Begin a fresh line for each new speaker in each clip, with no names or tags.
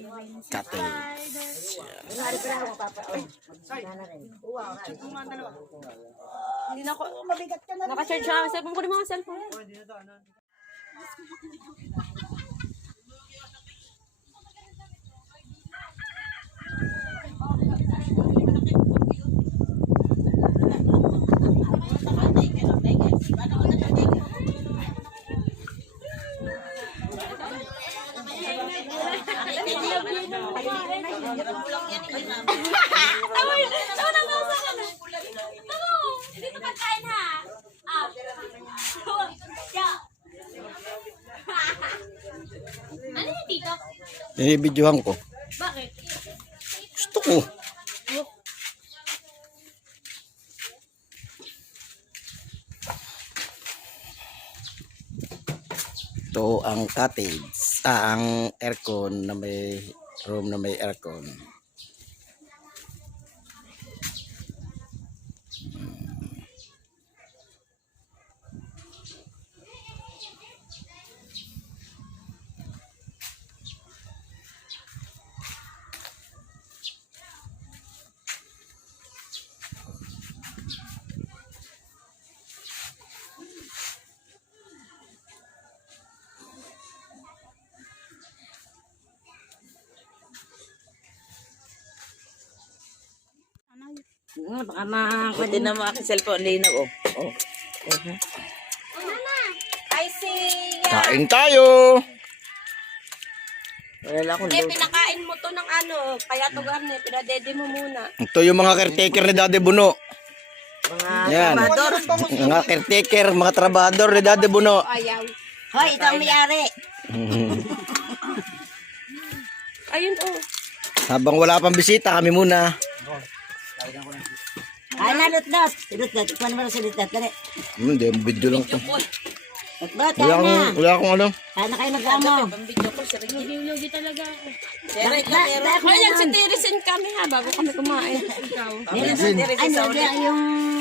cottage.
Hindi na ako, mabigat ka na. Naka-charge siya. Cellphone ko rin mga cellphone.
Dito pagkain ha. Ano yung dito?
Binibidyohan ko.
Bakit?
Gusto ko. Ito ang cottage. Ang aircon na may room na may aircon.
Baka pwede na mga cellphone. Linaw, oh.
I see.
Kain tayo!
Wala lang akong
Eh, pinakain mo to ng ano. Kaya to garne. Pinadede mo muna.
Ito yung mga caretaker ni Daddy Buno.
mga
Yan.
trabador.
Mga caretaker, mga trabador ni Daddy Buno.
Ayaw.
Hoy, ito ang may-ari.
Ayun, oh.
Habang wala pang bisita, kami muna.
Ay, nalutnot. Silutnot. Ikuha naman ang silutnot. Dali.
Hindi, video lang to.
Lutnot,
Wala
kaya na.
akong ano.
Kaya na kayo mag-ano.
Pambidyo ko. Lugi talaga ako.
Ay,
Ay, nagsitirisin kami ha. Bago kami kumain. Ikaw.
ay, yung...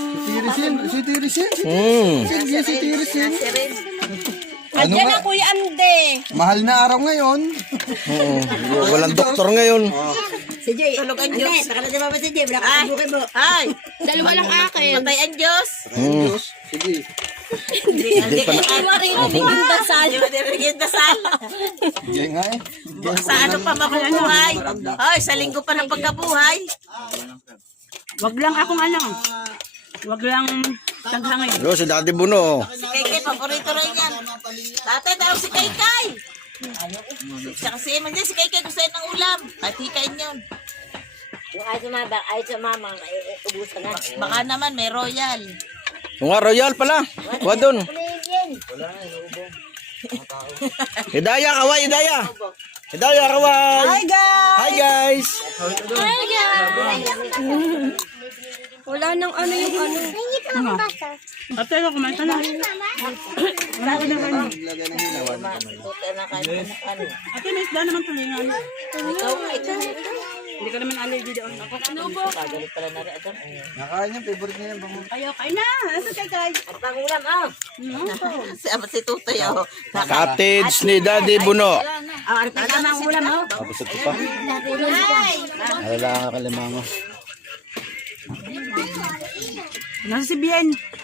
Andiyan na, Kuya Ande.
Mahal na araw ngayon.
Oo. Walang doktor ngayon.
Si Jay. Tulog ang Diyos. Baka na di ba ba si Jay? Baka ka bukin mo.
Ay, dalawa lang akin.
Patay ang Diyos.
Sige.
Hindi pa na.
Ay, marinig yung dasal.
Di ba narinig yung dasal?
Sige nga eh.
Sa ano pa mabubuhay? Hoy, sa linggo pa ng pagkabuhay.
Wag lang akong ano. Wag lang taghangin.
Yo, si Daddy Buno.
Si Kaykay, paborito rin yan. Tatay, tawag si Kaykay. Siya kasi man din, si Kaykay gusto yan ng ulam. At hikain yun. Yung ayaw sa mama, ubusan na. Baka naman, may royal.
Yung nga, Royal pala. Wa doon. Hidaya, kaway, Hidaya. Hidaya, kaway.
Hi guys!
Hi, guys.
Wala nang ano yung ano.
Ate, ako kumain ka na.
Tuta na kayo ng ano.
Ate, may isda naman tuloy nga.
Ikaw.
Hindi ka naman allergy doon.
Pagalit pala na rin. Adam.
Nakain niya, favorite niya yan. Bangon.
Ayaw, kain na. Ano kay Kay?
At pangulam, oh. Si Tutoy, oh.
Cottage ni Daddy Buno.
Ano pa ka ng ulam, oh?
Tapos ito pa. Wala ka kalimango.
Nasa si Bien.